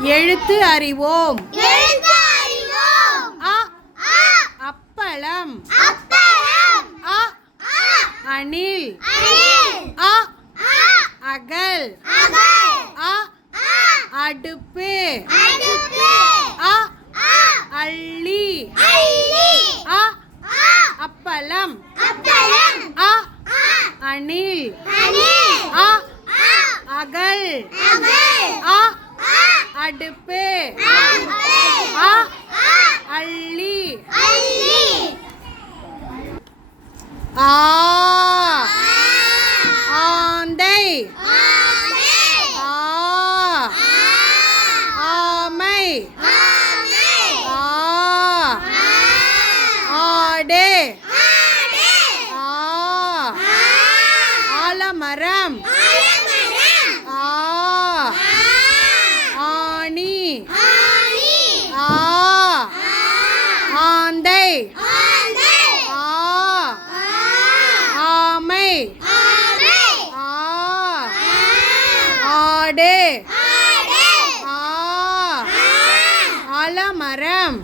எழுத்து அறிவோம். அ அப்பளம். அ அணில். அ அகல். அ அடுப்பு. அ அள்ளி. அ அப்பளம். அ அணில். அ அகல். அ அடுப்பு. அ அள்ளி. ஆ ஆந்தை. ஆ ஆமை. ஆ ஆடு. ஆ ஆலமரம். ஆ ஆணி. ஆ ஆந்தை. ஆ ஆமை. ஆ ஆடு. ஆ ஆலமரம்.